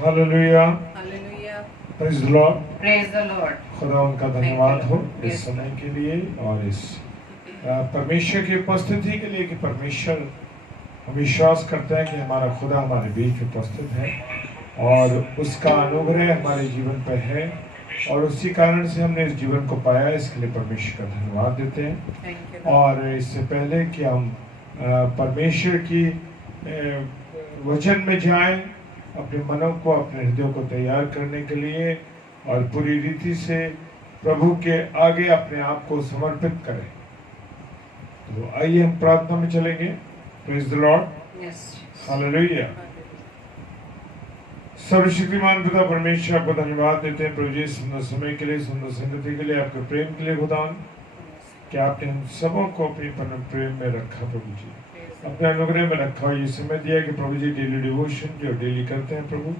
Hallelujah, Hallelujah. Praise the Lord. Praise the Lord. खुदा उनका धन्यवाद हो Thank you, Lord. इस Yes, समय के लिए और इस परमेश्वर की उपस्थिति के लिए कि परमेश्वर, हम विश्वास करते हैं कि हमारा खुदा हमारे बीच उपस्थित है और उसका अनुग्रह हमारे जीवन पर है और उसी कारण से हमने इस जीवन को पाया। इसके लिए परमेश्वर का धन्यवाद देते हैं। Thank you. और इससे पहले कि हम परमेश्वर की वचन में जाएं, अपने मनों को, अपने हृदयों को तैयार करने के लिए और पूरी रीति से प्रभु के आगे अपने आप को समर्पित करें। तो आइए हम प्रार्थना में चलेंगे। Praise the Lord. Yes. Hallelujah. सर्वशक्तिमान पिता परमेश्वर, आपको धन्यवाद देते हैं प्रभु जी, सुंदर समय के लिए, सुंदर संगति के लिए, आपके प्रेम के लिए खुदावन, कि आपने हम सबों को अपने प्रेम में रखा प्रभु जी, अपने अनुग्रह में रखा। ये समय दिया कि प्रभु जी डेली डिवोशन जो डेली करते हैं प्रभु,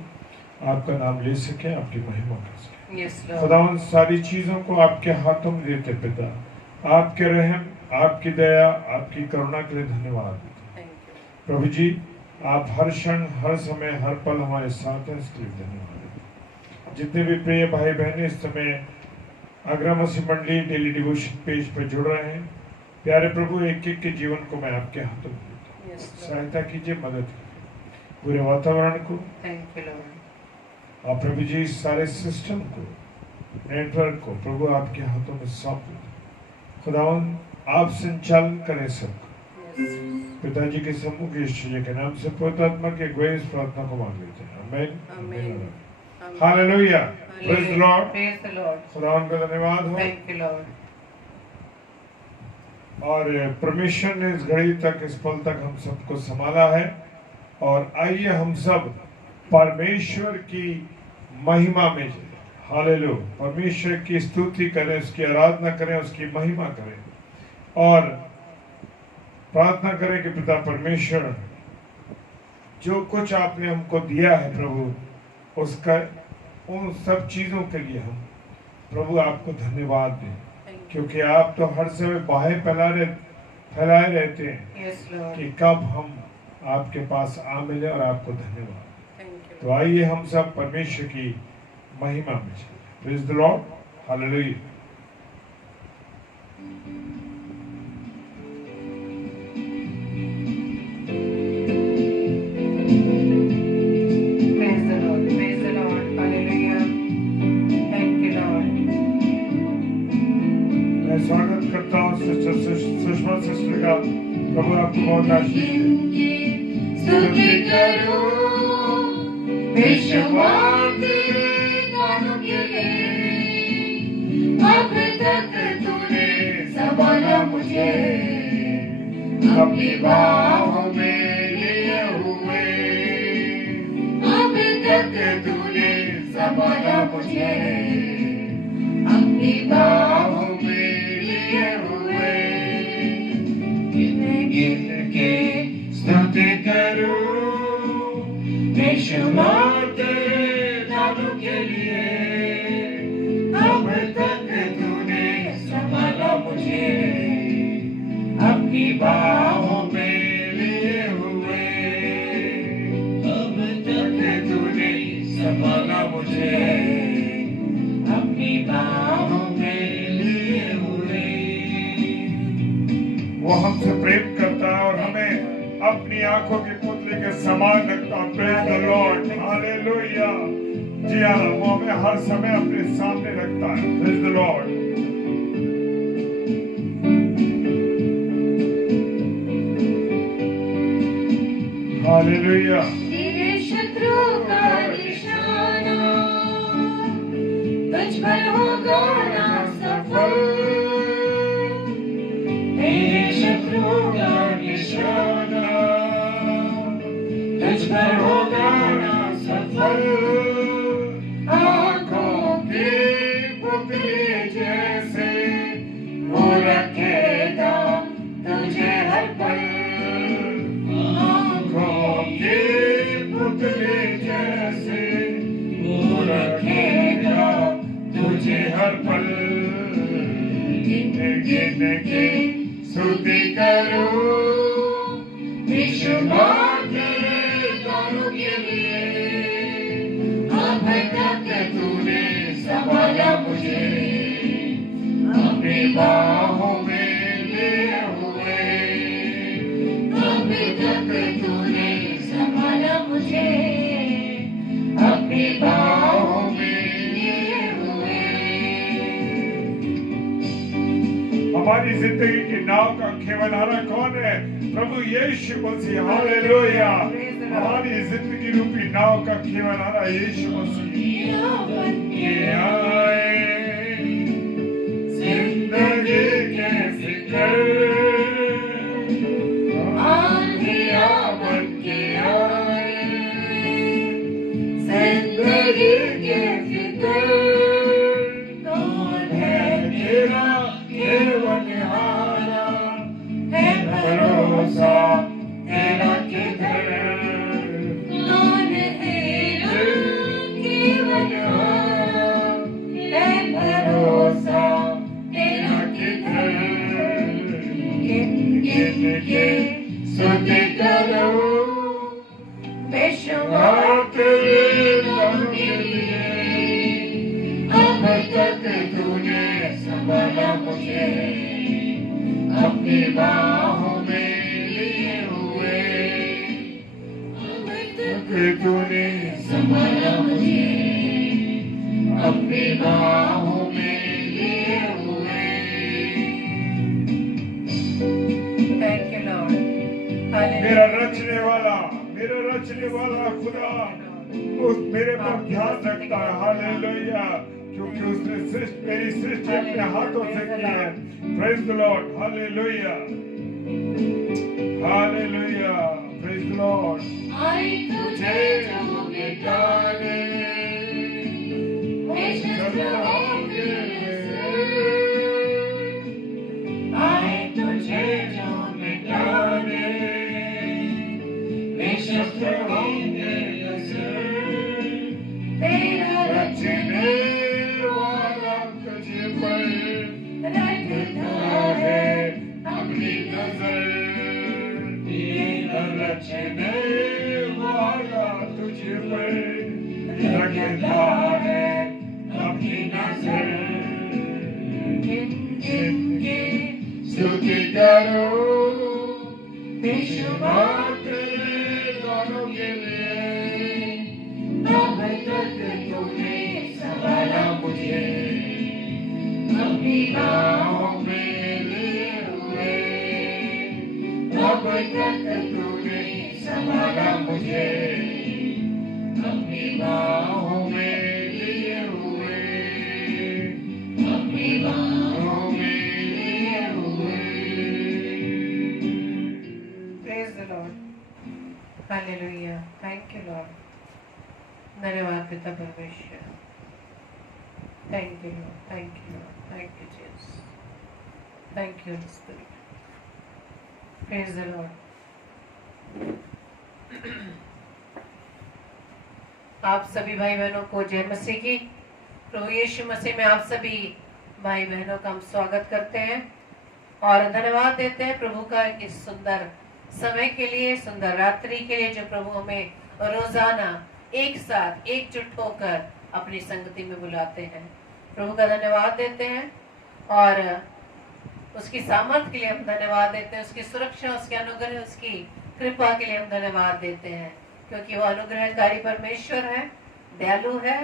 आपका नाम ले सके, आपकी महिमा कर सके। Yes, Lord. खुदावन सारी चीज़ों को आपके हाथों में देते पिता, आपके रहम, आपकी दया, आपकी करुणा के लिए धन्यवाद देते। Thank you. प्रभु जी, आप हर क्षण, हर समय, हर पल हमारे साथ हैं, इसके लिए धन्यवाद। जितने भी प्रिय भाई बहन इस समय आगरा मसीह मंडली डेली डिवोशन पेज पर जुड़ रहे हैं, प्यारे प्रभु, एक एक के जीवन को मैं आपके हाथों में देता हूँ। Yes, Lord. सहायता कीजिए, मदद कीजिए पूरे वातावरण को। Thank you, Lord. और प्रभु जी सारे सिस्टम को, नेटवर्क को प्रभु आपके हाथों में सौंप देते हैं। खुदावन आप संचालन करें सबको। Yes. पिताजी के समूह के यीशु के नाम से पवित्र आत्मा के अगुवाई इस प्रार्थना को मांग लेते हैं। आमीन। Amen. Hallelujah. Praise the Lord. Praise the Lord. खुदावन का धन्यवाद हो। Thank you, Lord. और परमेश्वर ने इस घड़ी तक, इस पल तक हम सबको संभाला है। और आइए हम सब परमेश्वर की महिमा में जाएं। हालेलुया। परमेश्वर की स्तुति करें, उसकी आराधना करें, उसकी महिमा करें और प्रार्थना करें कि पिता परमेश्वर, जो कुछ आपने हमको दिया है प्रभु, उसका, उन सब चीज़ों के लिए हम प्रभु आपको धन्यवाद दें, Thank you. क्योंकि आप तो हर समय बाहें फैलाए रहते हैं Yes, Lord. कि कब हम आपके पास आ मिले। और आपको धन्यवाद। Thank you. तो आइए हम सब परमेश्वर की महिमा में चलें। Praise the Lord. Hallelujah. Praise the Lord. Praise the Lord. Hallelujah. Thank you, Lord. मैं स्वागत करता हूँ सिस्टर सुषमा सिस्टर का। प्रभु आपको बहुत आशीष दे। स्तुति करो बेशुमार तेरे गानों के लिए, अब तक तूने संभाला मुझे अपनी बाहों में लिए हुए, अब तक तूने संभाला मुझे अपनी बाहों में लिए हुए। गिन के स्तुति करूं बेशुमार तेरे नामों के लिए, अब तक तूने संभाला मुझे अपनी बाहों में लिए हुए, अब तक तूने संभाला मुझे अपनी बाहों में लिए हुए। वो हमसे प्रेम करता है और हमें अपनी आंखों के पुतले के समान रखता है। Praise the Lord. हालेलुया। जी हाँ, वो हमें हर समय अपने सामने रखता है। Praise the Lord. हालेलुया। तेरे शत्रु का निशाना तुझ पर होगा ना सफल, तेरे शत्रु का निशाना तुझ पर होगा ना सफल। आँखों की पुतली जैसे वो रखेगा तुझे हर पल, आँखों की पुतली जैसे वो रखेगा तुझे हर पल। गिन के स्तुति करूं बेशुमार तेरे गानों के लिए, तक तूने संभाला मुझे, अपनी बाहों में लिए हुए। अब तक तूने संभाला मुझे, अपनी बाहों में लिए हुए। हमारी जिंदगी की नाव का खेवनहारा कौन है? प्रभु यीशु मसीह। हालेलुया। हमारी जिंदगी रूपी नाव का खेवनहारा यीशु मसीह के आए। जिंदगी के फिक्र आंधिया बन के आए। जिंदगी के फिक्र कौन है तेरा खेवनहारा? है भरोसा तेरा किधर? कौन है खेवनहारा? है भरोसा तेरा किधर? गिन गिन के स्तुति करो, बेशुमार तेरे नाम के लिए। अब तक तूने संभाला मुझे, अपनी बाहों में लिए हुए। अब तक तूने संभाला मुझे, अपनी बाहों में लिए हुए। Thank you Lord. मेरा रचने वाला खुदा उस मेरे पर ध्यान रखता है। हालेलुया। क्योंकि उसने मेरी सृष्टि अपने हाथों से की है। Praise the Lord. Hallelujah. Hallelujah. Praise the Lord. आई तुझे जो मिटाने, वे शस्त्र होंगे आए तुझे जो मिटाने, वे शस्त्र होंगे तेरा रचने वाला तुझे पर रखता है अपनी नजर। रचने वाला तुझे पर रखता है अपनी नजर। गिन गिन के स्तुति करो बेशुमार तेरे गानों के लिए। अब तक तूने संभाला मुझे, अपनी बाहों में लिए हुए। अब तक तूने संभाला मुझे, अपनी बाहों में लिए हुए। अपनी बाहों में लिए हुए। Praise the Lord. Hallelujah. Thank you Lord. धन्यवाद पिता परमेश्वर। Thank you Lord. Thank you Lord. Thank you Jesus. Thank you spirit. Praise the Lord. आप सभी भाई बहनों को जय मसीह की। प्रभु यीशु मसीह में आप सभी भाई बहनों का हम स्वागत करते हैं और धन्यवाद देते हैं प्रभु का इस सुंदर समय के लिए, सुंदर रात्रि के लिए जो प्रभु हमें रोजाना एक साथ एकजुट होकर अपनी संगति में बुलाते हैं। प्रभु का धन्यवाद देते हैं और उसकी सामर्थ के लिए हम धन्यवाद देते हैं, उसकी सुरक्षा, उसके अनुग्रह, उसकी कृपा के लिए हम धन्यवाद देते हैं, क्योंकि वो अनुग्रहकारी परमेश्वर है, दयालु है,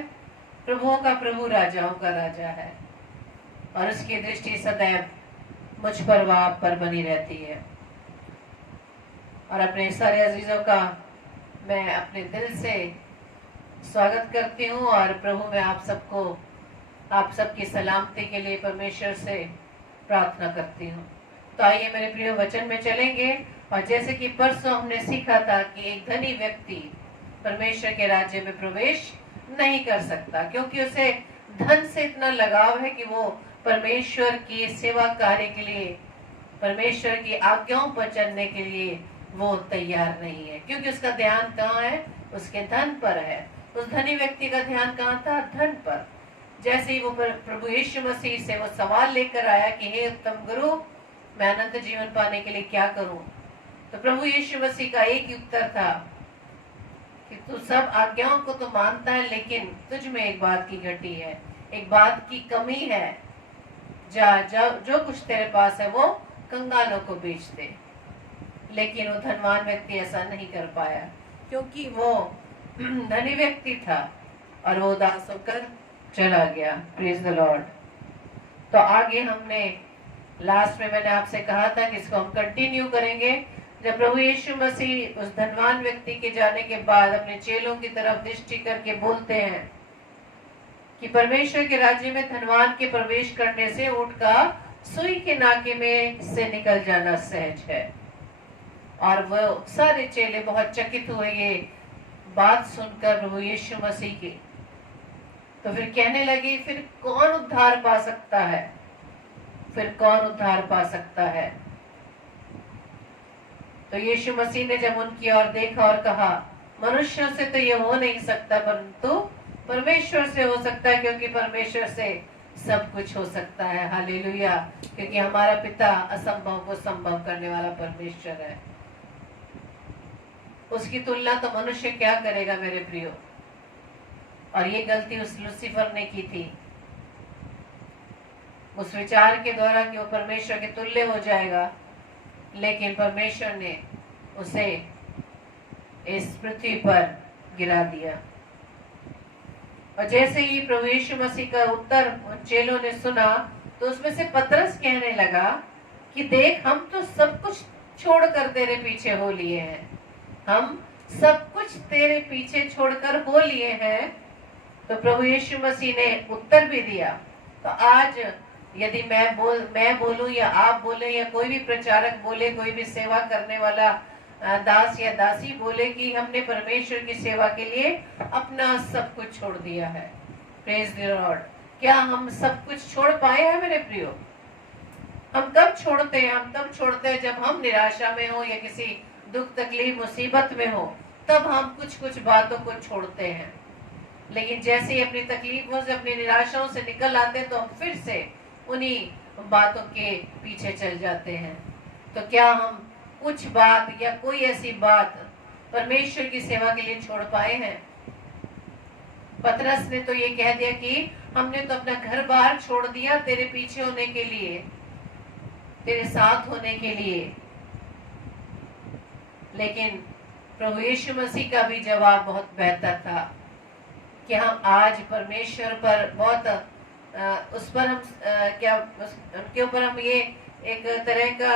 प्रभुओं का प्रभु, राजाओं का राजा है और उसकी दृष्टि सदैव मुझ पर व आप पर बनी रहती है। और अपने सारे अजीजों का मैं अपने दिल से स्वागत करती हूँ और प्रभु में आप सबको, आप सबकी सलामती के लिए परमेश्वर से प्रार्थना करती हूँ। तो आइए मेरे प्रिय वचन में चलेंगे। और जैसे कि परसों हमने सीखा था कि एक धनी व्यक्ति परमेश्वर के राज्य में प्रवेश नहीं कर सकता, क्योंकि उसे धन से इतना लगाव है कि वो परमेश्वर की सेवा कार्य के लिए, परमेश्वर की आज्ञाओं पर चलने के लिए वो तैयार नहीं है, क्योंकि उसका ध्यान कहाँ है? उसके धन पर है। उस धनी व्यक्ति का ध्यान कहाँ था? धन पर। जैसे ही वो प्रभु यीशु मसीह से वो सवाल लेकर आया कि हे उत्तम गुरु, मैं अनंत जीवन पाने के लिए क्या करूं? तो प्रभु यीशु मसीह का एक ही उत्तर था कि तू सब आज्ञाओं को तो मानता है, लेकिन तुझ में एक बात की घटी है, एक बात की कमी है। जा जा, जो कुछ तेरे पास है वो कंगालों को बेच दे। लेकिन वो धनवान व्यक्ति ऐसा नहीं कर पाया, क्योंकि वो धनी व्यक्ति था और वो उदास होकर चला गया। Praise the Lord. तो आगे हमने लास्ट में मैंने आपसे कहा था कि इसको हम कंटिन्यू करेंगे। जब प्रभु यीशु मसीह उस धनवान व्यक्ति के जाने के बाद अपने चेलों की तरफ दृष्टि करके बोलते हैं कि परमेश्वर के राज्य में धनवान के प्रवेश करने से ऊंट का सुई के नाके में से निकल जाना सहज है। और वो सारे चेले बहुत चकित हुए ये बात सुनकर प्रभु यीशु मसीह की। तो फिर कहने लगे, फिर कौन उद्धार पा सकता है? फिर कौन उद्धार पा सकता है? तो यीशु मसीह ने जब उनकी ओर देखा और कहा, मनुष्यों से तो ये हो नहीं सकता, परंतु परमेश्वर से हो सकता है, क्योंकि परमेश्वर से सब कुछ हो सकता है। हालेलुया। क्योंकि हमारा पिता असंभव को संभव करने वाला परमेश्वर है। उसकी तुलना तो मनुष्य क्या करेगा मेरे प्रियो। और ये गलती उस लूसीफर ने की थी, उस विचार के द्वारा कि वो परमेश्वर के तुल्य हो जाएगा। लेकिन परमेश्वर ने उसे इस पृथ्वी पर गिरा दिया। और जैसे ही प्रभु यीशु मसीह का उत्तर उन चेलों ने सुना, तो उसमें से पतरस कहने लगा कि देख, हम तो सब कुछ छोड़कर तेरे पीछे हो लिए हैं। हम सब कुछ तेरे पीछे छोड़कर हो लिए हैं। तो प्रभु यीशु मसीह ने उत्तर भी दिया। तो आज यदि मैं बोलूं या आप बोले या कोई भी प्रचारक बोले, कोई भी सेवा करने वाला दास या दासी बोले कि हमने परमेश्वर की सेवा के लिए अपना सब कुछ छोड़ दिया है, प्रेज द लॉर्ड। क्या हम सब कुछ छोड़ पाए हैं मेरे प्रियो? हम कब छोड़ते हैं? हम तब छोड़ते हैं जब हम निराशा में हो या किसी दुख तकलीफ मुसीबत में हो, तब हम कुछ कुछ बातों को छोड़ते हैं। लेकिन जैसे ही अपनी तकलीफों से, अपनी निराशाओं से निकल आते हैं, तो हम फिर से उन्हीं बातों के पीछे चल जाते हैं। तो क्या हम कुछ बात या कोई ऐसी बात परमेश्वर की सेवा के लिए छोड़ पाए हैं? पतरस ने तो ये कह दिया कि हमने तो अपना घर बार छोड़ दिया तेरे पीछे होने के लिए, तेरे साथ होने के लिए। लेकिन प्रभु यीशु मसीह का भी जवाब बहुत बेहतर था कि हम आज परमेश्वर पर बहुत उस पर हम उनके ऊपर हम ये एक तरह का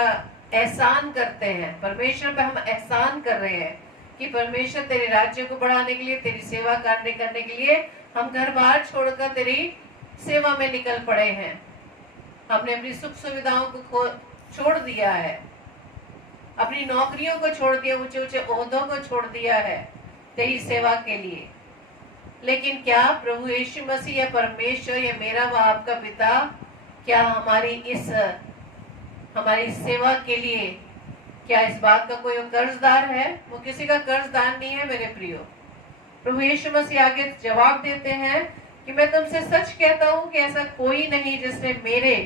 एहसान करते हैं। परमेश्वर पे हम एहसान कर रहे हैं कि परमेश्वर तेरे राज्य को बढ़ाने के लिए, तेरी सेवा करने के लिए हम घर बार छोड़कर तेरी सेवा में निकल पड़े हैं। हमने अपनी सुख सुविधाओं को छोड़ दिया है, अपनी नौकरियों को छोड़ दिया, ऊंचे ऊंचे ओहदों को छोड़ दिया है तेरी सेवा के लिए। लेकिन क्या प्रभु यीशु मसीह या परमेश्वर या मेरा व आपका पिता क्या हमारी सेवा के लिए क्या इस बात का कोई कर्जदार है? वो किसी का कर्जदार नहीं है मेरे प्रियो। प्रभु यीशु मसीह आगे जवाब देते हैं कि मैं तुमसे सच कहता हूँ कि ऐसा कोई नहीं जिसने मेरे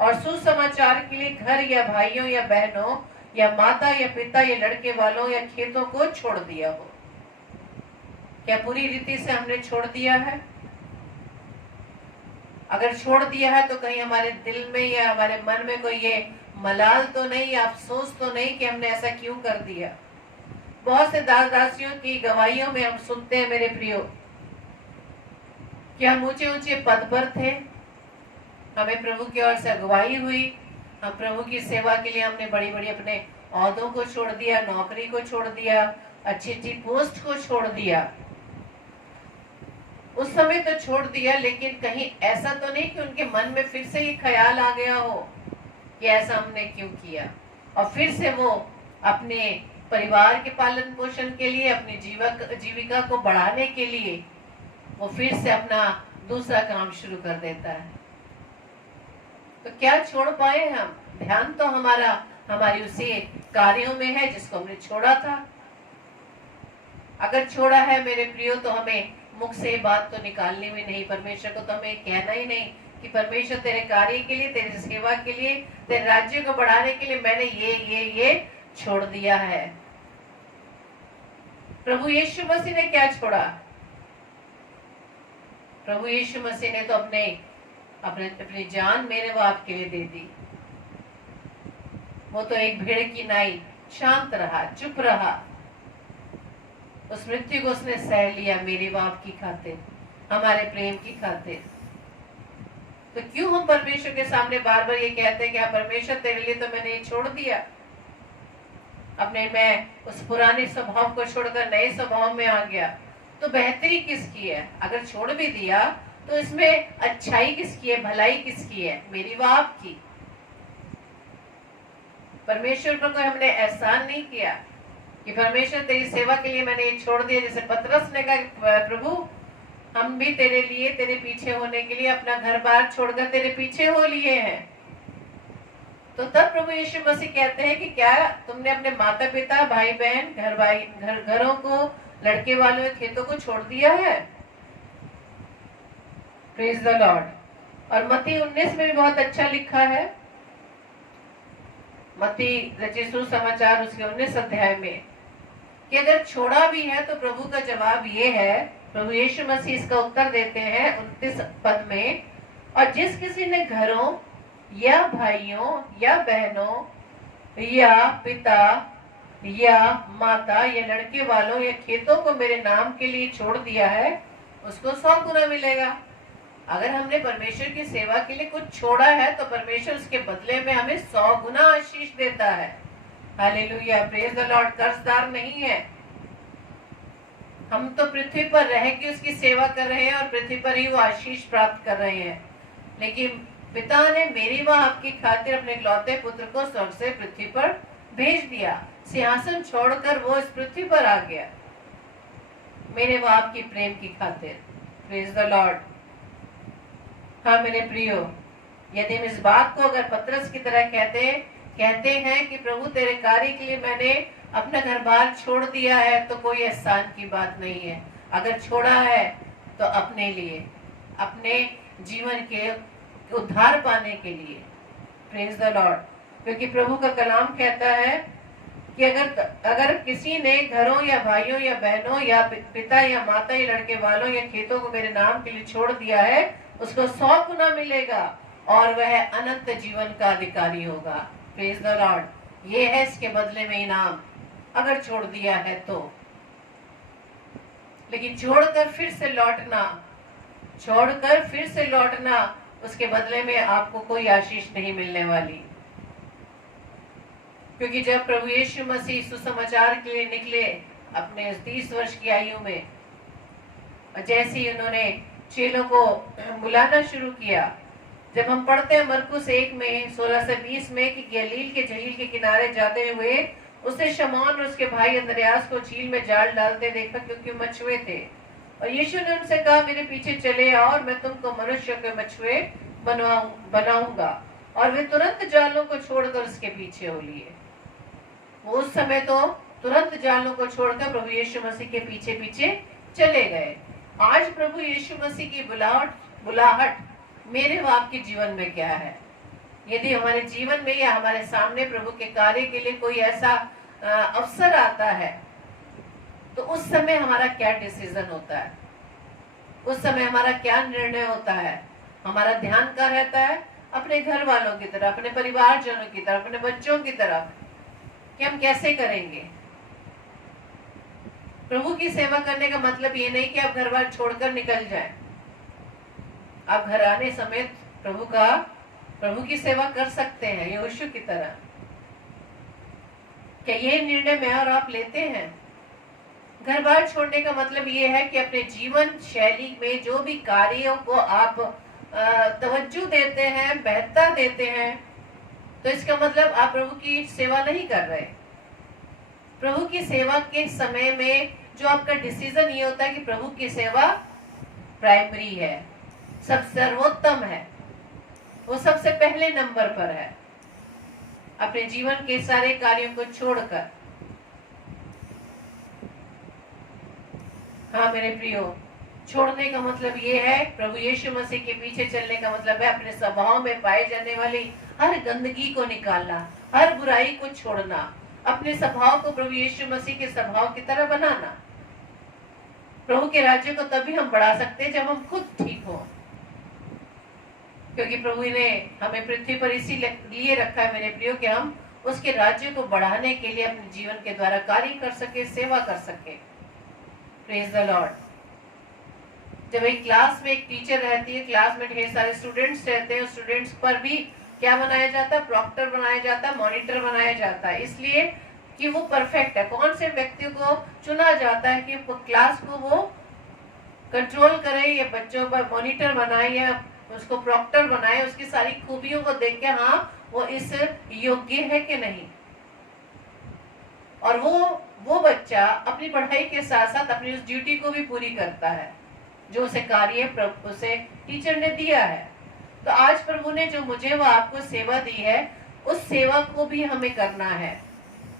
और सुसमाचार के लिए घर या भाइयों या बहनों या माता या पिता या लड़के वालों या खेतों को छोड़ दिया हो। क्या पूरी रीति से हमने छोड़ दिया है? अगर छोड़ दिया है तो कहीं हमारे दिल में या हमारे मन में कोई ये मलाल तो नहीं या अफसोस तो नहीं कि हमने ऐसा क्यों कर दिया? बहुत से दास दासियों की गवाहियों में हम सुनते हैं मेरे प्रियो कि हम ऊंचे ऊंचे पद पर थे, हमें प्रभु की ओर से अगुवाई हुई, हम प्रभु की सेवा के लिए हमने बड़ी बड़ी अपने ओहदों को छोड़ दिया, नौकरी को छोड़ दिया, अच्छी अच्छी पोस्ट को छोड़ दिया। उस समय तो छोड़ दिया, लेकिन कहीं ऐसा तो नहीं कि उनके मन में फिर से ये ख्याल आ गया हो कि ऐसा हमने क्यों किया, और फिर से वो अपने परिवार के पालन पोषण के लिए, अपनी जीविका को बढ़ाने के लिए वो फिर से अपना दूसरा काम शुरू कर देता है। तो क्या छोड़ पाए हम? ध्यान तो हमारी उसी कार्यों में है जिसको हमने छोड़ा था। अगर छोड़ा है मेरे प्रियो, तो हमें मुख से ये बात तो निकालनी भी नहीं, परमेश्वर को तो हमें कहना ही नहीं कि परमेश्वर तेरे कार्य के लिए, तेरी सेवा के लिए, तेरे राज्य को बढ़ाने के लिए मैंने ये छोड़ दिया है। प्रभु यीशु मसीह ने क्या छोड़ा? प्रभु यीशु मसीह ने तो अपनी जान मेरे व आपके लिए दे दी। वो तो एक भेड़ की नाई शांत रहा, चुप रहा, उस मृत्यु को उसने सह लिया मेरे व आपकी खातिर, हमारे प्रेम की खातिर। तो क्यों हम परमेश्वर के सामने बार बार ये कहते हैं कि परमेश्वर तेरे लिए तो मैंने ये छोड़ दिया, मैं उस पुराने स्वभाव को छोड़कर नए स्वभाव में आ गया। तो बेहतरी किसकी है? अगर छोड़ भी दिया तो इसमें अच्छाई किसकी है, भलाई किसकी है? मेरी व आपकी। परमेश्वर पर कोई हमने एहसान नहीं किया कि परमेश्वर तेरी सेवा के लिए मैंने ये छोड़ दिया। जैसे पतरस ने कहा प्रभु हम भी तेरे लिए, तेरे पीछे होने के लिए अपना घर बार छोड़कर तेरे पीछे हो लिए हैं। तो तब प्रभु यीशु मसीह कहते हैं कि क्या तुमने अपने माता पिता, भाई बहन, घरों को, लड़के वालों, खेतों को छोड़ दिया है? Praise the Lord. और मत्ती 19 में भी बहुत अच्छा लिखा है, मत्ती रचित सुसमाचार उसके 19 अध्याय में, कि अगर छोड़ा भी है तो प्रभु का जवाब ये है, प्रभु यीशु मसीह इसका उत्तर देते हैं 29 पद में, और जिस किसी ने घरों या भाइयों या बहनों या पिता या माता या लड़के वालों या खेतों को मेरे नाम के लिए छोड़ दिया है, उसको 100 गुना मिलेगा। अगर हमने परमेश्वर की सेवा के लिए कुछ छोड़ा है तो परमेश्वर उसके बदले में हमें 100 गुना आशीष देता है। Hallelujah, praise the Lord. कर्जदार नहीं है, हम तो पृथ्वी पर रह के उसकी सेवा कर रहे हैं और पृथ्वी पर ही वो आशीष प्राप्त कर रहे हैं। लेकिन पिता ने मेरी व आपकी खातिर अपने इकलौते पुत्र को स्वर्ग से पृथ्वी पर भेज दिया। सिंहासन छोड़कर वो इस पृथ्वी पर आ गया मेरे व आपकी प्रेम की खातिर। Praise the Lord. हाँ मेरे प्रियो, यदि हम इस बात को अगर पतरस की तरह कहते हैं कि प्रभु तेरे कार्य के लिए मैंने अपना घर बार छोड़ दिया है, तो कोई एहसान की बात नहीं है। अगर छोड़ा है तो अपने लिए, अपने जीवन के उद्धार पाने के लिए। Praise the Lord. क्योंकि प्रभु का कलाम कहता है कि अगर किसी ने घरों या भाइयों या बहनों या पिता या माता या लड़के वालों या खेतों को मेरे नाम के लिए छोड़ दिया है, उसको 100 गुना मिलेगा और वह अनंत जीवन का अधिकारी होगा। Praise the Lord. ये है इसके बदले में इनाम, अगर छोड़ दिया है तो। लेकिन छोड़कर फिर से लौटना, उसके बदले में आपको कोई आशीष नहीं मिलने वाली। क्योंकि जब प्रभु यीशु मसीह सुसमाचार के लिए निकले अपने 30 वर्ष की आयु में, जैसे ही उन्होंने चेलों को बुलाना शुरू किया, जब हम पढ़ते हैं मरकुस 1 में 16 से 20 में कि गलील के झील के किनारे जाते हुए उसने शमौन और उसके भाई अंद्रयास को झील में जाल डालते देखा, क्योंकि मछुए थे। और यीशु ने उनसे कहा मेरे पीछे चले आओ और मैं तुमको मनुष्य के मछुए बनाऊंगा। और वे तुरंत जालों को छोड़कर उसके पीछे हो लिए। वो उस समय तो तुरंत जालों को छोड़कर प्रभु यीशु मसीह के पीछे पीछे चले गए। आज प्रभु यीशु मसीह की बुलाहट मेरे व आपके जीवन में क्या है? यदि हमारे जीवन में या हमारे सामने प्रभु के कार्य के लिए कोई ऐसा अवसर आता है, तो उस समय हमारा क्या डिसीजन होता है? उस समय हमारा क्या निर्णय होता है? हमारा ध्यान कहाँ रहता है? अपने घर वालों की तरफ, अपने परिवारजनों की तरफ, अपने बच्चों की तरफ, कि हम कैसे करेंगे। प्रभु की सेवा करने का मतलब ये नहीं कि आप घर बार छोड़कर निकल जाएं। आप घर आने समेत प्रभु की सेवा कर सकते हैं यहोशू की तरह। क्या ये निर्णय मैं और आप लेते हैं? घर बार छोड़ने का मतलब ये है कि अपने जीवन शैली में जो भी कार्यों को आप तवज्जो देते हैं, महत्ता देते हैं, तो इसका मतलब आप प्रभु की सेवा नहीं कर रहे। प्रभु की सेवा के समय में जो आपका डिसीजन ये होता है कि प्रभु की सेवा प्राइमरी है, सब सर्वोत्तम है, वो सबसे पहले नंबर पर है, अपने जीवन के सारे कार्यों को छोड़कर। हाँ मेरे प्रियो, छोड़ने का मतलब ये है, प्रभु यीशु मसीह के पीछे चलने का मतलब है अपने स्वभाव में पाए जाने वाली हर गंदगी को निकालना, हर बुराई को छोड़ना, अपने स्वभाव को प्रभु यीशु मसीह के स्वभाव की तरह बनाना। प्रभु के राज्य को तभी हम बढ़ा सकते हैं जब हम खुद ठीक हो, क्योंकि प्रभु ने हमें पृथ्वी पर इसी लिए रखा है मेरे प्रियो कि हम उसके राज्य को बढ़ाने के लिए अपने जीवन के द्वारा कार्य कर सके, सेवा कर सके। Praise the Lord. जब एक क्लास में एक टीचर रहती है, क्लास में ढेर सारे स्टूडेंट्स रहते हैं, स्टूडेंट्स पर भी क्या बनाया जाता है? प्रॉक्टर बनाया जाता है, मॉनिटर बनाया जाता है, इसलिए कि वो परफेक्ट है। कौन से व्यक्ति को चुना जाता है कि क्लास को वो कंट्रोल करे, या बच्चों पर मॉनिटर बनाए, या उसको प्रॉक्टर बनाए, उसकी सारी खूबियों को देख के हाँ वो इस योग्य है कि नहीं। और वो बच्चा अपनी पढ़ाई के साथ साथ अपनी उस ड्यूटी को भी पूरी करता है जो उसे कार्य उसे टीचर ने दिया है। तो आज प्रभु ने जो मुझे व आपको सेवा दी है, उस सेवा को भी हमें करना है।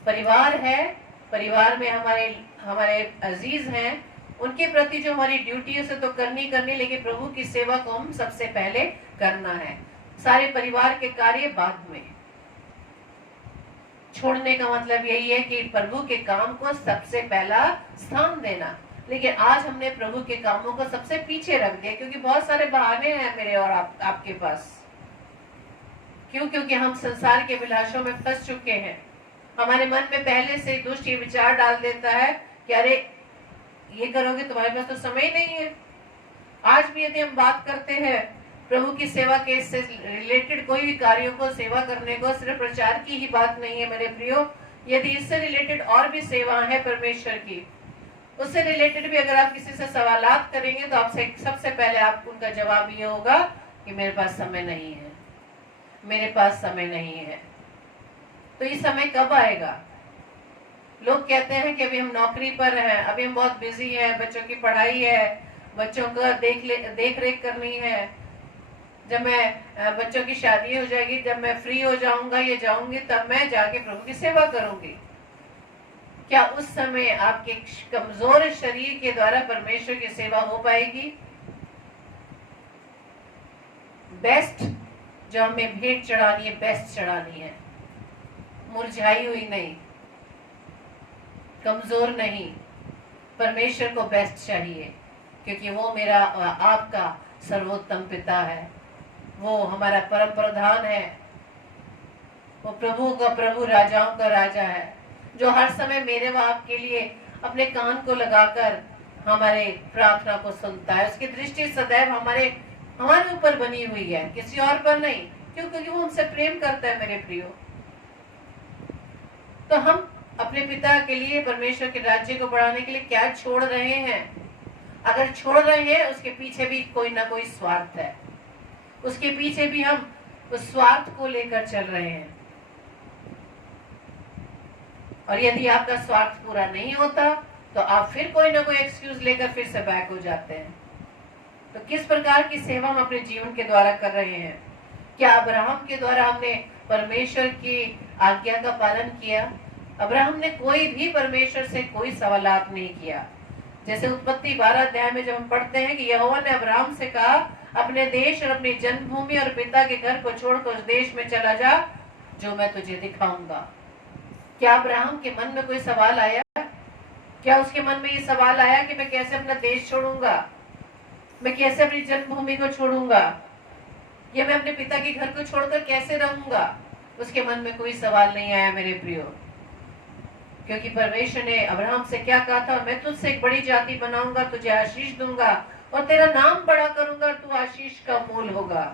परिवार है, परिवार में हमारे अजीज हैं, उनके प्रति जो हमारी ड्यूटी है उसे तो करनी, लेकिन प्रभु की सेवा को हम सबसे पहले करना है। सारे परिवार के कार्य बाद में। छोड़ने का मतलब यही है कि प्रभु के काम को सबसे पहला स्थान देना। लेकिन आज हमने प्रभु के कामों को सबसे पीछे रख दिया, क्योंकि बहुत सारे बहाने हैं मेरे और आपके पास। क्यों? क्योंकि हम संसार के विलासों में फंस चुके हैं। हमारे मन में पहले से दुष्ट ये विचार डाल देता है कि अरे ये करोगे, तुम्हारे पास तो समय नहीं है। आज भी यदि हम बात करते हैं प्रभु की सेवा के इससे रिलेटेड कोई भी कार्यों को सेवा करने को, सिर्फ प्रचार की ही बात नहीं है मेरे प्रियो। यदि इससे रिलेटेड और भी सेवा है परमेश्वर की, उससे रिलेटेड भी अगर आप किसी से सवालात करेंगे तो आपसे सबसे पहले आप उनका जवाब ये होगा कि मेरे पास समय नहीं है, मेरे पास समय नहीं है। तो ये समय कब आएगा? लोग कहते हैं कि अभी हम नौकरी पर हैं, अभी हम बहुत बिजी हैं, बच्चों की पढ़ाई है, बच्चों का देख रेख करनी है, जब मैं बच्चों की शादी हो जाएगी, जब मैं फ्री हो जाऊंगा या जाऊंगी, तब मैं जाके प्रभु की सेवा करूंगी। क्या उस समय आपके कमजोर शरीर के द्वारा परमेश्वर की सेवा हो पाएगी? बेस्ट जो हमें भेंट चढ़ानी है, बेस्ट चढ़ानी है, मुरझाई हुई नहीं, कमजोर नहीं। परमेश्वर को बेस्ट चाहिए, क्योंकि वो मेरा आपका सर्वोत्तम पिता है, वो हमारा परम प्रधान है, वो प्रभु का प्रभु, राजाओं का राजा है, जो हर समय मेरे व आपके लिए अपने कान को लगाकर हमारे प्रार्थना को सुनता है। उसकी दृष्टि सदैव हमारे ऊपर बनी हुई है, किसी और पर नहीं। क्यों? क्योंकि वो हमसे प्रेम करता है मेरे प्रियो। तो हम अपने पिता के लिए, परमेश्वर के राज्य को बढ़ाने के लिए क्या छोड़ रहे हैं? अगर छोड़ रहे हैं, उसके पीछे भी कोई ना कोई स्वार्थ है, उसके पीछे भी हम उस स्वार्थ को लेकर चल रहे हैं। और यदि आपका स्वार्थ पूरा नहीं होता तो आप फिर कोई ना कोई एक्सक्यूज लेकर फिर से बैक हो जाते हैं। तो किस प्रकार की सेवा हम अपने जीवन के द्वारा कर रहे हैं? क्या अब्राहम के द्वारा हमने परमेश्वर की आज्ञा का पालन किया? अब्राहम ने कोई भी परमेश्वर से कोई सवालात नहीं किया। जैसे उत्पत्ति 12 अध्याय में जब हम पढ़ते हैं कि यहोवा ने अब्राहम से कहा, अपने देश और अपनी जन्मभूमि और पिता के घर को छोड़कर उस देश में चला जा जो मैं तुझे दिखाऊंगा। क्या अब्राहम के मन में कोई सवाल आया? क्या उसके मन में ये सवाल आया कि मैं कैसे अपना देश छोड़ूंगा, मैं कैसे अपनी जन्मभूमि को छोड़ूंगा, या मैं अपने पिता के घर को छोड़कर कैसे रहूंगा? उसके मन में कोई सवाल नहीं आया मेरे प्रियो, क्योंकि परमेश्वर ने अब्राहम से क्या कहा था? मैं तुझसे एक बड़ी जाति बनाऊंगा, तुझे आशीष दूंगा और तेरा नाम बड़ा करूंगा, तू आशीष का मूल होगा।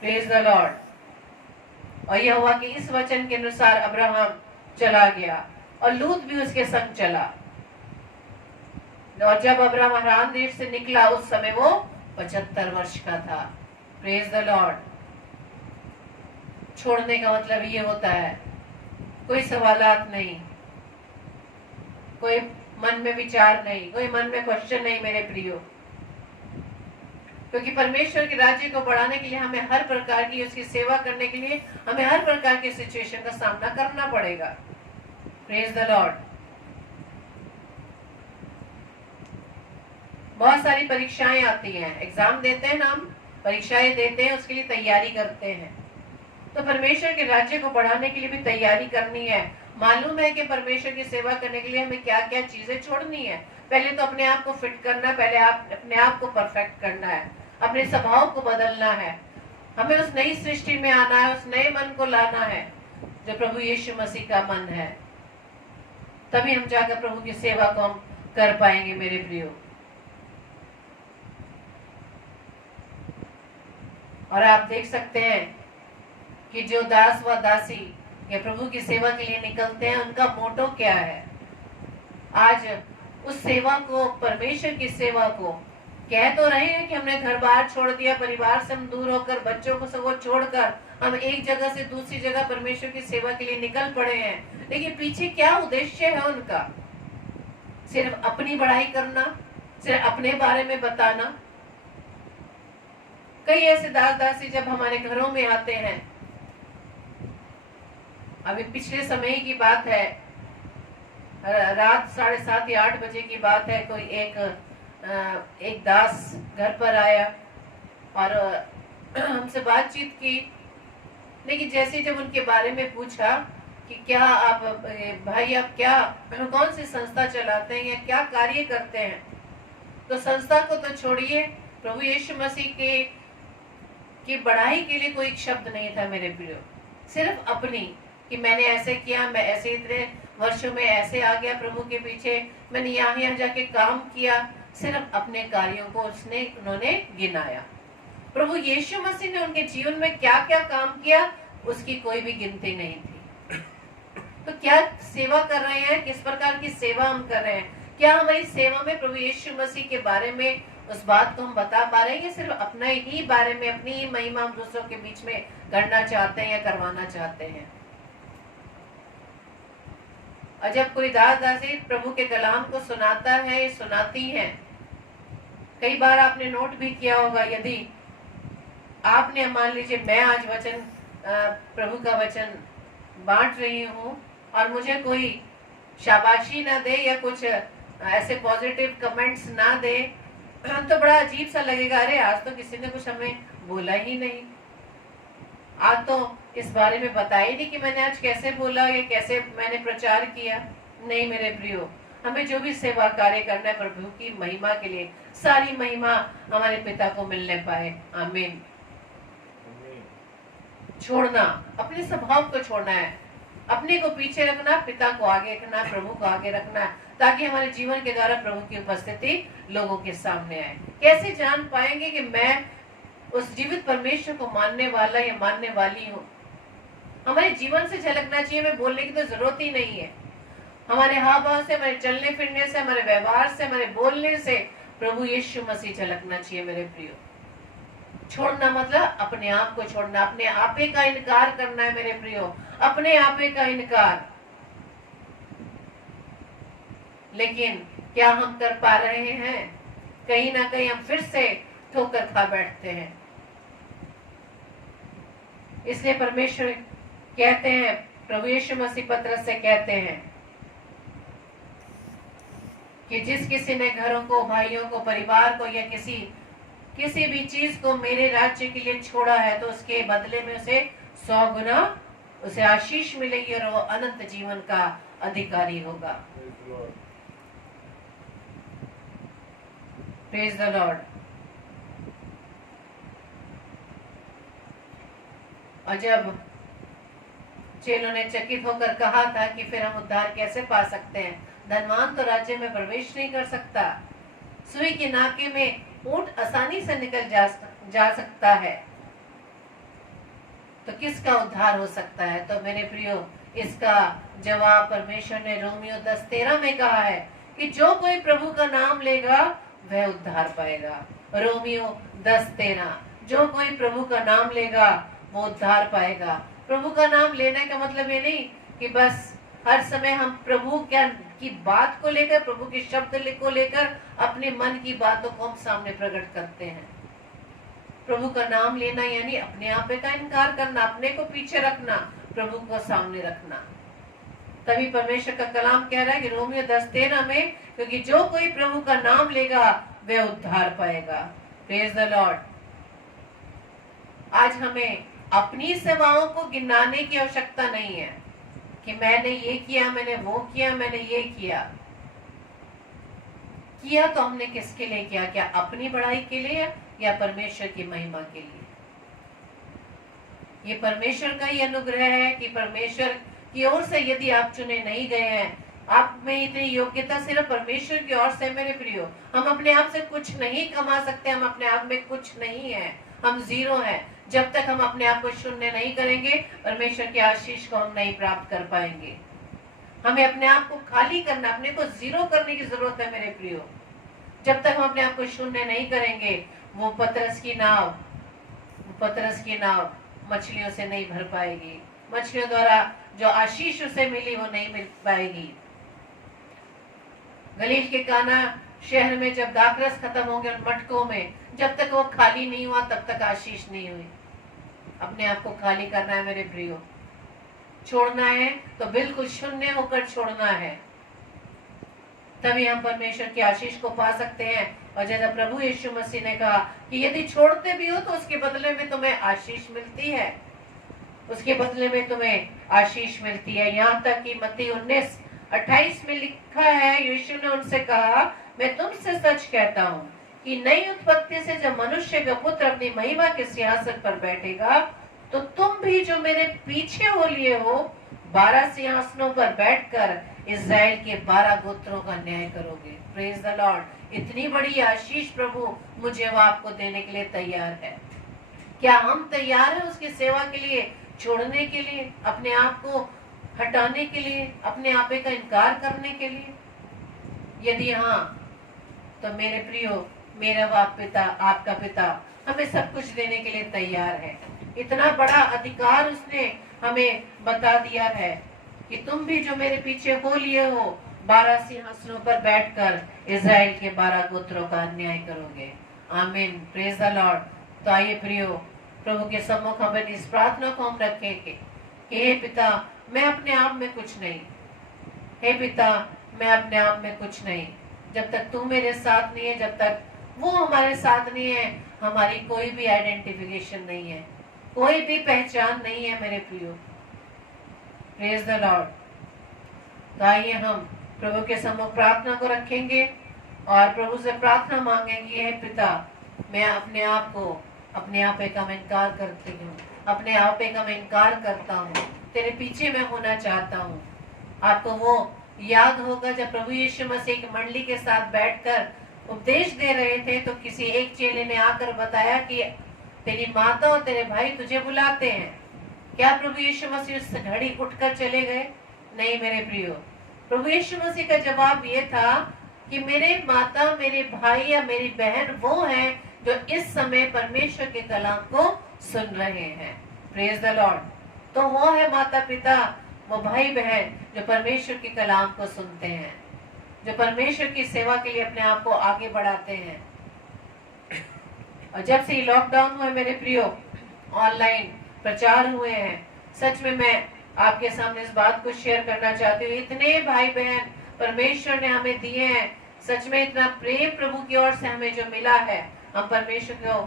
Praise the Lord. और यह हुआ कि इस वचन के अनुसार अब्राहम चला गया और लूत भी उसके संग चला। और जब अब्राहम हारान देश से निकला, उस समय वो 75 वर्ष का था। Praise the Lord. छोड़ने का मतलब ये होता है, कोई सवालात नहीं, कोई मन में विचार नहीं, कोई मन में क्वेश्चन नहीं मेरे प्रियो। क्योंकि परमेश्वर के राज्य को बढ़ाने के लिए हमें हर प्रकार की, उसकी सेवा करने के लिए हमें हर प्रकार की सिचुएशन का सामना करना पड़ेगा। Praise the Lord. बहुत सारी परीक्षाएं आती हैं, एग्जाम देते हैं ना, हम परीक्षाएं देते हैं, उसके लिए तैयारी करते हैं। तो परमेश्वर के राज्य को बढ़ाने के लिए भी तैयारी करनी है। मालूम है कि परमेश्वर की सेवा करने के लिए हमें क्या क्या चीजें छोड़नी है। पहले तो अपने आप को फिट करना है, पहले आप अपने आप को परफेक्ट करना है, अपने स्वभाव को बदलना है, हमें उस नई सृष्टि में आना है, उस नए मन को लाना है जो प्रभु यीशु मसीह का मन है। तभी हम जाकर प्रभु की सेवा को हम कर पाएंगे मेरे प्रियो। और आप देख सकते हैं कि जो दास व दासी या प्रभु की सेवा के लिए निकलते हैं, उनका मोटो क्या है। आज उस सेवा को, परमेश्वर की सेवा को कह तो रहे हैं कि हमने घर बार छोड़ दिया, परिवार से हम दूर होकर, बच्चों को सब छोड़कर हम एक जगह से दूसरी जगह परमेश्वर की सेवा के लिए निकल पड़े हैं, लेकिन पीछे क्या उद्देश्य है उनका? सिर्फ अपनी बढ़ाई करना, सिर्फ अपने बारे में बताना। कई ऐसे दास दासी जब हमारे घरों में आते हैं, अभी पिछले समय की बात है, रात 7:30 या 8 बजे की बात है, कोई एक दास घर पर आया और हमसे बातचीत की। लेकिन जैसे जब उनके बारे में पूछा कि क्या आप भाई, आप क्या कौन सी संस्था चलाते हैं या क्या कार्य करते हैं, तो संस्था को तो छोड़िए, प्रभु यीशु मसीह की बढ़ाई के लिए कोई शब्द नहीं था मेरे प्रियो। सिर्फ अपनी, कि मैंने ऐसे किया, मैं ऐसे इतने वर्षों में ऐसे आ गया प्रभु के पीछे, मैंने यहाँ जाके काम किया, सिर्फ अपने कार्यों को उन्होंने गिनाया। प्रभु यीशु मसीह ने उनके जीवन में क्या क्या काम किया, उसकी कोई भी गिनती नहीं थी। तो क्या सेवा कर रहे हैं, किस प्रकार की सेवा हम कर रहे हैं? क्या हमारी सेवा में प्रभु यीशु मसीह के बारे में उस बात को हम बता पा रहे हैं, या सिर्फ अपने ही बारे में, अपनी ही महिमा हम दूसरों के बीच में करना चाहते हैं या करवाना चाहते हैं? और जब कोई दास दासी प्रभु के कलाम को सुनाता है, सुनाती है, कई बार आपने नोट भी किया होगा, यदि आपने, मान लीजिए मैं आज वचन, प्रभु का वचन बांट रही हूँ और मुझे कोई शाबाशी ना दे या कुछ ऐसे पॉजिटिव कमेंट्स ना दे, तो बड़ा अजीब सा लगेगा, अरे आज तो किसी ने कुछ हमें बोला ही नहीं, आज तो इस बारे में बताया ही नहीं कि मैंने आज कैसे बोला या कैसे मैंने प्रचार किया। नहीं मेरे प्रियो, हमें जो भी सेवा कार्य करना है प्रभु की महिमा के लिए, सारी महिमा हमारे पिता को मिलने पाए। आमीन। छोड़ना, अपने स्वभाव को छोड़ना है, अपने को पीछे रखना, पिता को आगे रखना, प्रभु को आगे रखना, ताकि हमारे जीवन के द्वारा प्रभु की उपस्थिति लोगों के सामने आए। कैसे जान पाएंगे कि मैं उस जीवित परमेश्वर को मानने वाला या मानने वाली हूँ? हमारे जीवन से झलकना चाहिए, हमें बोलने की तो जरूरत ही नहीं है। हमारे हाव भाव से, हमारे चलने फिरने से, हमारे व्यवहार से, हमारे बोलने से प्रभु यीशु मसीह झलकना चाहिए मेरे प्रियो। छोड़ना मतलब अपने आप को छोड़ना, अपने आपे का इनकार करना है मेरे प्रियो, अपने आपे का इनकार। लेकिन क्या हम कर पा रहे हैं? कहीं ना कहीं हम फिर से ठोकर खा बैठते हैं। इसलिए परमेश्वर कहते हैं, प्रभु यीशु मसीह पतरस से कहते हैं कि जिस किसी ने घरों को, भाइयों को, परिवार को या किसी भी चीज को मेरे राज्य के लिए छोड़ा है, तो उसके बदले में उसे 100 गुना उसे आशीष मिलेगी और वो अनंत जीवन का अधिकारी होगा। Praise the Lord. और जब चेलों ने चकित होकर कहा था कि फिर हम उद्धार कैसे पा सकते हैं, धनवान तो राज्य में प्रवेश नहीं कर सकता, सुई के नाके में ऊंट आसानी से निकल जा सकता है, तो किसका उद्धार हो सकता है? तो मेरे प्रियो, इसका जवाब परमेश्वर ने रोमियो 10:13 में कहा है कि जो कोई प्रभु का नाम लेगा वह उद्धार पाएगा। रोमियो 10:13, जो कोई प्रभु का नाम लेगा वो उद्धार पाएगा। प्रभु का नाम लेने का मतलब ये नहीं कि बस हर समय हम प्रभु की बात को लेकर, प्रभु के शब्द को लेकर अपने मन की बातों को हम सामने प्रकट करते हैं। प्रभु का नाम लेना यानी अपने आप का इनकार करना, अपने को पीछे रखना, प्रभु को सामने रखना। तभी परमेश्वर का कलाम कह रहा है कि रोमियो 10:13 में, क्योंकि जो कोई प्रभु का नाम लेगा वह उद्धार पाएगा। Praise the Lord. आज हमें अपनी सेवाओं को गिनाने की आवश्यकता नहीं है कि मैंने ये किया, मैंने वो किया, मैंने ये किया। किया तो हमने किसके लिए किया? क्या अपनी बड़ाई के लिए या परमेश्वर की महिमा के लिए? ये परमेश्वर का ही अनुग्रह है कि परमेश्वर की ओर से यदि आप चुने नहीं गए हैं, आप में इतनी योग्यता सिर्फ परमेश्वर की ओर से। मेरे प्रियो, हम अपने आप से कुछ नहीं कमा सकते, हम अपने आप में कुछ नहीं है, हम जीरो हैं। जब तक हम अपने आप को शून्य नहीं करेंगे, परमेश्वर की आशीष को हम नहीं प्राप्त कर पाएंगे। हमें अपने आप को खाली करना, अपने को जीरो करने की जरूरत है मेरे प्रियो। जब तक हम अपने आप को शून्य नहीं करेंगे, वो पतरस की नाव मछलियों से नहीं भर पाएगी। मछलियों द्वारा जो आशीष उसे मिली वो नहीं मिल पाएगी। गलील के काना शहर में जब दाखरस खत्म हो गया उन मटकों में, जब तक वो खाली नहीं हुआ तब तक आशीष नहीं हुई। अपने आप को खाली करना है मेरे प्रियो। छोड़ना है तो बिल्कुल शून्य होकर छोड़ना है, तभी हम परमेश्वर की आशीष को पा सकते हैं। और जैसा प्रभु यीशु मसीह ने कहा कि यदि छोड़ते भी हो तो उसके बदले में तुम्हें आशीष मिलती है, उसके बदले में तुम्हें आशीष मिलती है। यहाँ तक कि मत्ती 19:28 में लिखा है, यीशु ने उनसे कहा, मैं तुमसे सच कहता हूँ कि नई उत्पत्ति से जब मनुष्य का पुत्र अपनी महिमा के सिंहासन पर बैठेगा, तो तुम भी जो मेरे पीछे हो लिए हो 12 सिंहासनों पर बैठकर इज़राइल के 12 गोत्रों का न्याय करोगे। Praise the Lord. इतनी बड़ी आशीष प्रभु मुझे वो आपको देने के लिए तैयार है। क्या हम तैयार हैं उसकी सेवा के लिए, छोड़ने के लिए, अपने आप को हटाने के लिए, अपने आपे का इनकार करने के लिए? यदि हाँ, तो मेरे प्रियो, मेरा बाप पिता, आपका पिता हमें सब कुछ देने के लिए तैयार है। इतना बड़ा अधिकार उसने हमें बता दिया है कि तुम भी जो मेरे पीछे हो लिए हो 12 सिंहासनों पर बैठकर इज़राइल के 12 गोत्रों का न्याय करोगे। आमीन। Praise the Lord. तो आइए प्रियो, प्रभु के सम्मुख हम इस प्रार्थना को हम रखेंगे कि हे पिता, मैं अपने आप में कुछ नहीं, हे पिता, मैं अपने आप में कुछ नहीं। जब तक तू मेरे साथ नहीं है, जब तक वो हमारे साथ नहीं है, हमारी कोई भी आइडेंटिफिकेशन नहीं है, कोई भी पहचान नहीं है मेरे प्रियो। Praise the Lord. तो आइए हम प्रभु के सम्मुख प्रार्थना को रखेंगे और प्रभु से प्रार्थना मांगेंगे, हे पिता, मैं अपने आप को, अपने आपे का मैं इनकार करती हूँ, अपने आपे का मैं इनकार करता हूँ, तेरे पीछे मैं होना चाहता हूँ। आपको वो याद होगा जब प्रभु यीशु मसीह की मंडली के साथ बैठकर उपदेश दे रहे थे, तो किसी एक चेले ने आकर बताया कि तेरी माता और तेरे भाई तुझे बुलाते हैं। क्या प्रभु यीशु मसीह उस घड़ी उठकर चले गए? नहीं मेरे प्रियो। प्रभु यीशु मसीह का जवाब ये था कि मेरे माता, मेरे भाई या मेरी बहन वो हैं जो इस समय परमेश्वर के कलाम को सुन रहे हैं। Praise the Lord. तो वो है माता पिता, वो भाई बहन जो परमेश्वर के कलाम को सुनते हैं, जो परमेश्वर की सेवा के लिए अपने आप को आगे बढ़ाते हैं। और जब से ये लॉकडाउन हुआ मेरे प्रियो, ऑनलाइन प्रचार हुए हैं, सच में मैं आपके सामने इस बात को शेयर करना चाहती हूँ। इतने भाई बहन परमेश्वर ने हमें दिए हैं, सच में इतना प्रेम प्रभु की ओर से हमें जो मिला है, हम परमेश्वर को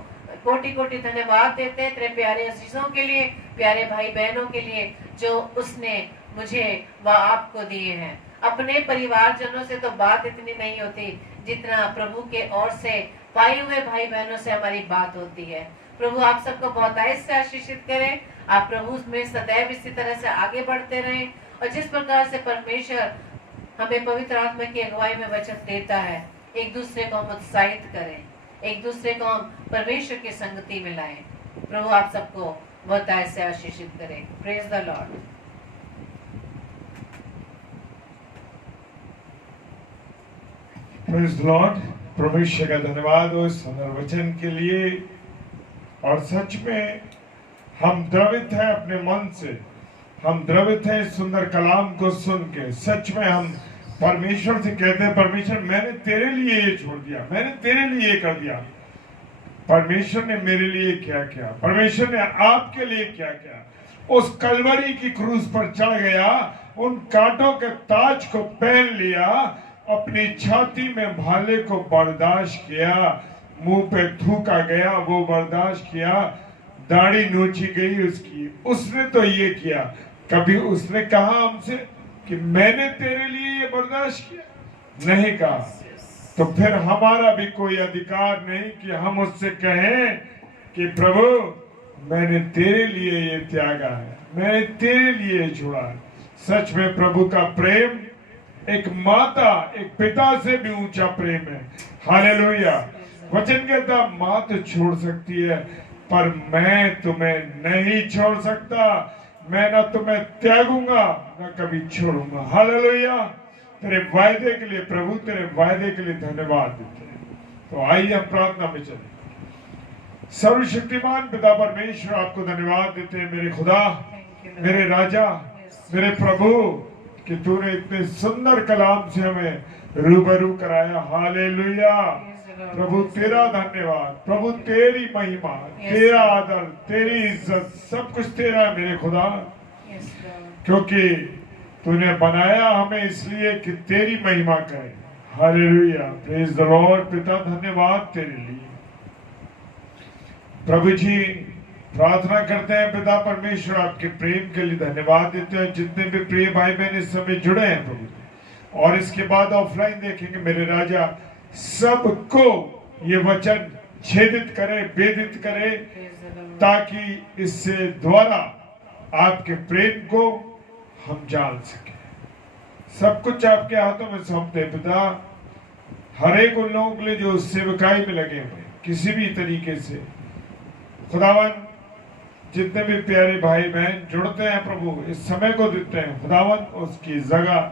कोटि कोटि धन्यवाद देते हैं तेरे प्यारे अजीजों के लिए, प्यारे भाई बहनों के लिए जो उसने मुझे व आपको दिए हैं। अपने परिवारजनों से तो बात इतनी नहीं होती जितना प्रभु के ओर से पाए हुए भाई बहनों से हमारी बात होती है। प्रभु आप सबको बहुत से आशीषित करें। आप प्रभु में सदैव इसी तरह से आगे बढ़ते रहें और जिस प्रकार से परमेश्वर हमें पवित्र आत्मा की अगुवाई में वचन देता है, एक दूसरे को हम उत्साहित करें, एक दूसरे को हम परमेश्वर की संगति में लाएं। प्रभु आप सबको बहुत ऐसे आशीषित करें। Praise the Lord. Praise the Lord. परमेश्वर का धन्यवाद हो इस सुंदर वचन के लिए। और सच में हम द्रवित हैं अपने मन से, हम द्रवित हैं इस सुंदर कलाम को सुन के। सच में हम परमेश्वर से कहते हैं, परमेश्वर मैंने तेरे लिए ये छोड़ दिया, मैंने तेरे लिए ये कर दिया। परमेश्वर ने मेरे लिए क्या किया, परमेश्वर ने आपके लिए क्या किया। उस कलवरी की क्रूस पर चढ़ गया, उन कांटों के ताज को पहन लिया, अपनी छाती में भाले को बर्दाश्त किया, मुंह पे थूका गया वो बर्दाश्त किया, दाढ़ी नोची गई उसकी, उसने तो ये किया। कभी उसने कहा हमसे कि मैंने तेरे लिए ये बर्दाश्त किया? नहीं कहा। तो फिर हमारा भी कोई अधिकार नहीं कि हम उससे कहें कि प्रभु मैंने तेरे लिए ये त्यागा है, मैंने तेरे लिए छोड़ा है। सच में प्रभु का प्रेम एक माता एक पिता से भी ऊंचा प्रेम है। हालेलुया। वचन कहता माँ तो छोड़ सकती है पर मैं तुम्हें नहीं छोड़ सकता, मैं ना तुम्हें त्यागूंगा ना कभी छोड़ूंगा। हालेलुया। तेरे वायदे के लिए प्रभु, तेरे वायदे के लिए धन्यवाद देते हैं। तो आइए हम प्रार्थना में चलें। सर्वशक्तिमान पिता परमेश्वर आपको धन्यवाद देते हैं मेरे खुदा, मेरे राजा, मेरे प्रभु कि तूने इतने सुंदर कलाम से हमें रूबरू कराया। हालेलुया। प्रभु तेरा धन्यवाद, प्रभु तेरी महिमा, तेरा आदर, तेरी इज्जत सब कुछ तेरा है मेरे खुदा, क्योंकि तूने बनाया हमें इसलिए कि तेरी महिमा करें। हालेलुया। Praise the Lord. पिता धन्यवाद तेरे लिए। प्रभु जी प्रार्थना करते हैं पिता परमेश्वर आपके प्रेम के लिए धन्यवाद देते हैं। जितने भी प्रिय भाई बहन इस समय जुड़े हैं प्रभु, और इसके बाद ऑफलाइन देखेंगे मेरे राजा, सबको ये वचन छेदित करे, भेदित करे, ताकि इससे द्वारा आपके प्रेम को हम जान सके। सब कुछ आपके हाथों में सौंपते पिता। हर एक उन लोगों के लिए जो सेवकाई में लगे हुए किसी भी तरीके से, खुदावन जितने भी प्यारे भाई बहन जुड़ते हैं प्रभु, इस समय को देते हैं खुदावन,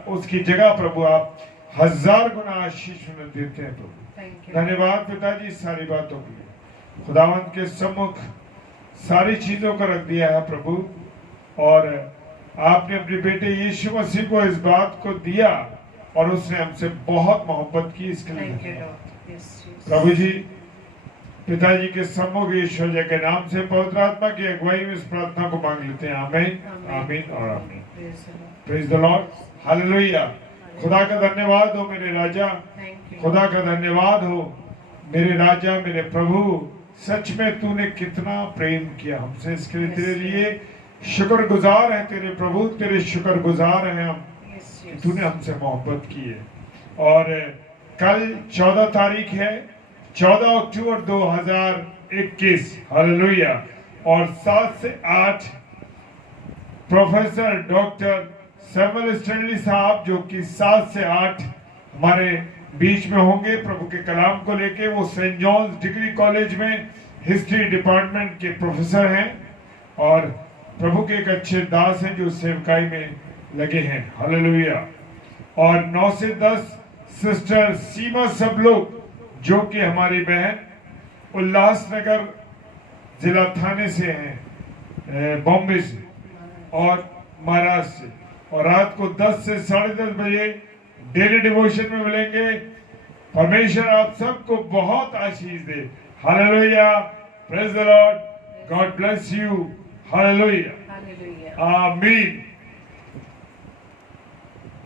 उसकी जगह प्रभु आप 1000 गुना आशीष उन्हें देते हैं प्रभु। धन्यवाद पिताजी सारी बातों के लिए। खुदावन के सम्मुख सारी चीजों को रख दिया है प्रभु, और आपने अपने बेटे यीशु मसीह को इस बात को दिया और उसने हमसे बहुत मोहब्बत की, इसके लिए प्रभु जी पिताजी के सम्मुख ईश्वर जी के नाम से पवित्र आत्मा की अगुवाई में इस प्रार्थना को मांग लेते हैं। आमीन, आमीन और आमीन। Praise the Lord. हालेलुया। खुदा का धन्यवाद हो मेरे राजा, खुदा का धन्यवाद हो मेरे राजा, मेरे प्रभु। सच में तूने कितना प्रेम किया हमसे, इसके लिए तेरे लिए शुक्रगुजार है तेरे प्रभु, तेरे शुक्रगुजार हैं हम कि तूने हमसे मोहब्बत की है। और कल 14 तारीख है, 14 अक्टूबर 2021। हालेलुया। और 7 से 8 प्रोफेसर डॉक्टर सैमुअल स्टैनली साहब, जो कि 7 से 8 हमारे बीच में होंगे प्रभु के कलाम को लेके। वो सेंट जॉन्स डिग्री कॉलेज में हिस्ट्री डिपार्टमेंट के प्रोफेसर हैं और प्रभु के एक अच्छे दास हैं जो सेवकाई में लगे हैं। हालेलुया। और 9 से 10 सिस्टर सीमा सब लोग, जो कि हमारी बहन उल्लासनगर जिला थाने से हैं, बॉम्बे से और महाराष्ट्र से। और रात को 10 से 10:30 बजे डेली डिवोशन में मिलेंगे। परमेश्वर आप सबको बहुत आशीष दे। Hallelujah. Praise the Lord. God bless you. Hallelujah. आमीन।